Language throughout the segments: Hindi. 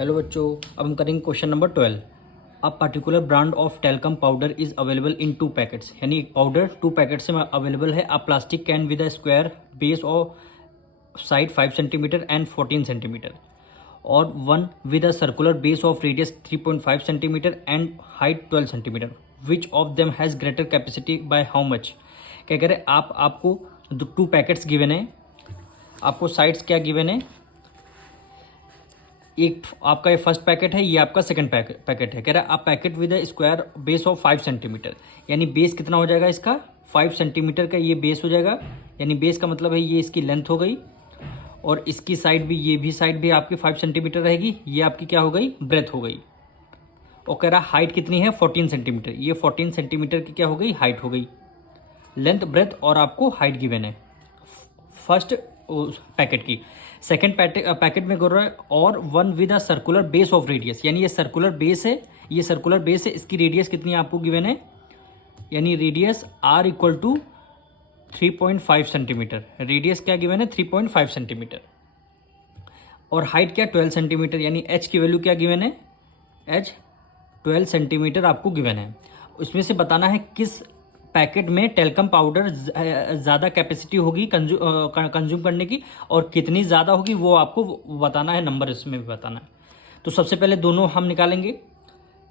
हेलो बच्चों, अब हम करेंगे question number 12। A particular brand of talcum powder is available in 2 packets, यानी पाउडर 2 पैकेट्स में अवेलेबल है। A plastic can with a square base of side 5 centimetre and 14 centimetre और one with a circular base of radius 3.5 centimetre and height 12 centimetre. Which of them has greater capacity by how much. क्या कह रहे हैं, आपको 2 पैकेट्स गिवन है, आपको साइड्स क्या गिवन है। एक आपका ये फर्स्ट पैकेट है, ये आपका सेकंड पैकेट है। कह रहा है आप packet with a square base of 5 centimetre, यानी बेस कितना हो जाएगा इसका 5 सेंटीमीटर का ये बेस हो जाएगा। यानी बेस का मतलब है ये इसकी लेंथ हो गई और इसकी साइड भी, ये भी साइड भी आपकी 5 सेंटीमीटर रहेगी। ये आपकी क्या हो गई, ब्रेथ हो गई। और कह रहा हाइट कितनी है 14 सेंटीमीटर, ये 14 सेंटीमीटर की क्या हो गई, हाइट हो गई। लेंथ, ब्रेथ और आपको हाइट गिवन है फर्स्ट पैकेट की। सेकेंड पैकेट में कर रहा है और one with a circular base of radius, यानी ये सर्कुलर बेस है, ये सर्कुलर बेस है, इसकी रेडियस कितनी आपको गिवन है, यानी radius R equal to 3.5 centimetre. Radius क्या गिवन है 3.5 सेंटीमीटर और हाइट क्या 12 सेंटीमीटर, यानी एच की वैल्यू क्या गिवन है, एच 12 सेंटीमीटर आपको गिवन है। उसमें से बताना है किस पैकेट में टेल्कम पाउडर ज़्यादा कैपेसिटी होगी कंज्यूम करने की और कितनी ज़्यादा होगी वो आपको बताना है, नंबर इसमें भी बताना है। तो सबसे पहले दोनों हम निकालेंगे।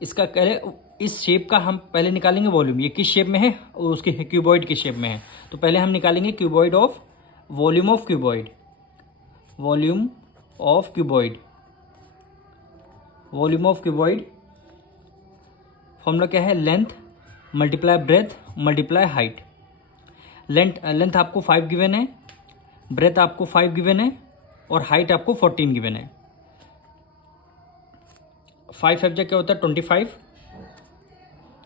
इसका कह रहे इस शेप का हम पहले निकालेंगे वॉल्यूम, ये किस शेप में है, उसकी क्यूबॉइड की शेप में है। तो पहले हम निकालेंगे cuboid of volume of cuboid, volume of cuboid, volume of cuboid. Formula क्या है, length multiply breath multiply height. Length आपको 5 गिवन है, ब्रेथ आपको 5 गिवन है और हाइट आपको 14 गिवन है। 5 एफ क्या होता है 25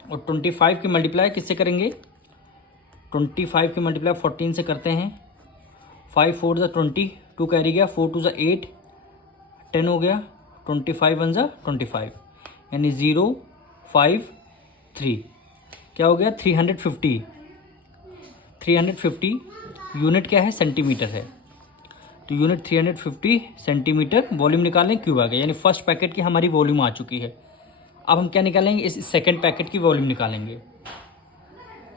और 25 की मल्टीप्लाई किससे करेंगे, 25 की मल्टीप्लाई 14 से करते हैं। 5 4 ज़ा 20, 2 कैरी गया, 4 2 ज़ा 8, 10 हो गया, 25 1 ज़ा 25, यानी 0 5 3 क्या हो गया 350। 350 यूनिट क्या है, सेंटीमीटर है, तो यूनिट 350 सेंटीमीटर। वॉल्यूम निकालें, क्यूब आ गया, यानी फर्स्ट पैकेट की हमारी वॉल्यूम आ चुकी है। अब हम क्या निकालेंगे, इस सेकंड पैकेट की वॉल्यूम निकालेंगे।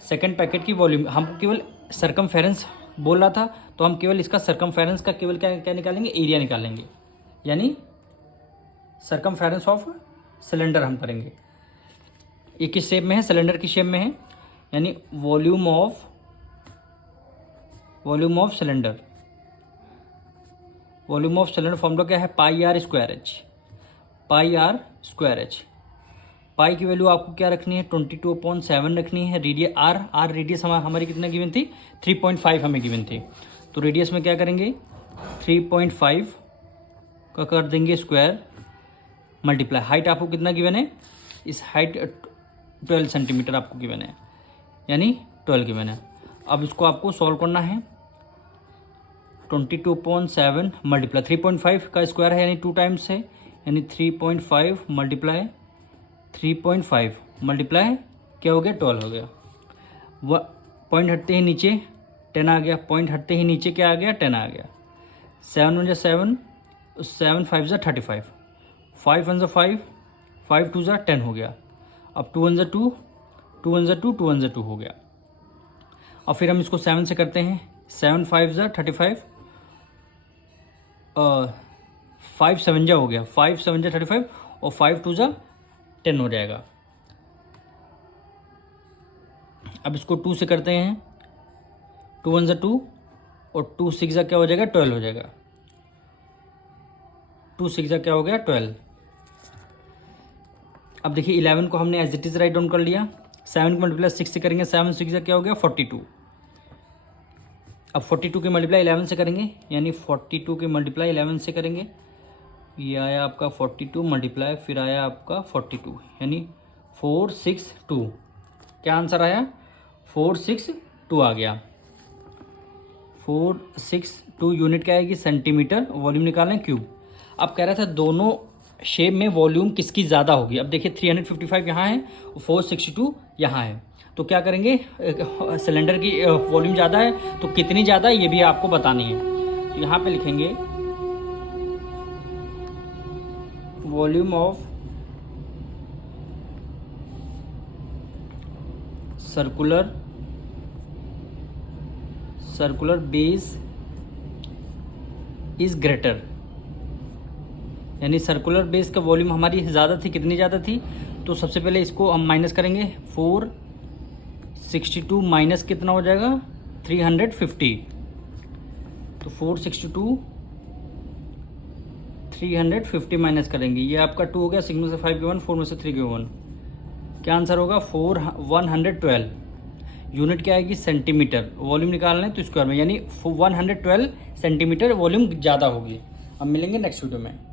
सेकंड पैकेट की वॉल्यूम हमको केवल सर्कमफेरेंस बोल रहा था, तो हम केवल इसका सर्कमफेरेंस का केवल क्या निकालेंगे, एरिया निकालेंगे, यानी सर्कमफेरेंस ऑफ सिलेंडर हम करेंगे। ये किस शेप में है, सिलेंडर की शेप में है, यानी volume of cylinder, volume of cylinder formula क्या है, pi R square H, pi R square H. Pi की वैल्यू आपको क्या रखनी है 22/7 रखनी है। रेडियस आर रेडियस हमारी कितना गिवन थी 3.5 हमें गिवन थी, तो रेडियस में क्या करेंगे 3.5 का कर देंगे स्क्वायर मल्टीप्लाई। हाइट आपको कितना गिवन है, इस हाइट 12 सेंटीमीटर आपको गिवन है, यानी 12 गिवन है। अब इसको आपको सॉल्व करना है। 22/7 मल्टीप्लाई 3.5 का स्क्वायर है, यानी 2 टाइम्स है, यानी 3.5 मल्टीप्लाई 3.5 मल्टीप्लाई क्या हो गया 12 हो गया। पॉइंट हटते ही नीचे 10 आ गया, पॉइंट हटते ही नीचे क्या आ गया 10 आ गया। 7 1 7, 7 5 35, 5 1 5, 5 2 10 हो गया। अब 2 1 2, 2 1 2, 2 1 2 हो गया। अब फिर हम इसको 7 से करते हैं, 7 5 35, 5 7 हो गया, 5 7 35 और 5 2 10 हो जाएगा। अब इसको 2 से करते हैं, 2 1 2 और 2 6 क्या हो जाएगा 12 हो जाएगा। 2 6 क्या हो गया 12। अब देखिए 11 को हमने as it is write down कर लिया। 7 की मल्टीप्लाई 6 से करेंगे, 7 6 क्या हो गया 42। अब 42 की मल्टीप्लाई 11 से करेंगे, यानी 42 की मल्टीप्लाई 11 से करेंगे, ये आया आपका 42 मल्टीप्लाई फिर आया आपका 42, यानी 462। क्या आंसर आया 462 आ गया। 462 यूनिट क्या आएगी सेंटीमीटर। वॉल्यूम निकालें क्यूब। अब कह रहा था दोनों शेप में वॉल्यूम किसकी ज़्यादा होगी। अब देखिए 355 यहाँ है, 462 यहाँ है, तो क्या करेंगे सिलेंडर की वॉल्यूम ज़्यादा है तो कितनी ज़्यादा है ये भी आपको बतानी है। तो यहाँ पे लिखेंगे volume of circular base is greater, यानी सर्कुलर बेस का वॉल्यूम हमारी ज़्यादा थी, कितनी ज़्यादा थी? तो सबसे पहले इसको हम माइनस करेंगे, 462 माइनस कितना हो जाएगा 350, तो 462 350 माइनस करेंगे, ये आपका 2 हो गया, 6 में से 5 गए 1, 4 में से 3 गए 1, क्या आंसर होगा 112 यूनिट क्या आएगी सेंटीमीटर, वॉल्यूम निकालना है तो स्क्वायर में, यानी 112 सेंटीमीटर वॉल्यूम ज़्यादा होगी। अब मिलेंगे नेक्स्ट वीडियो में।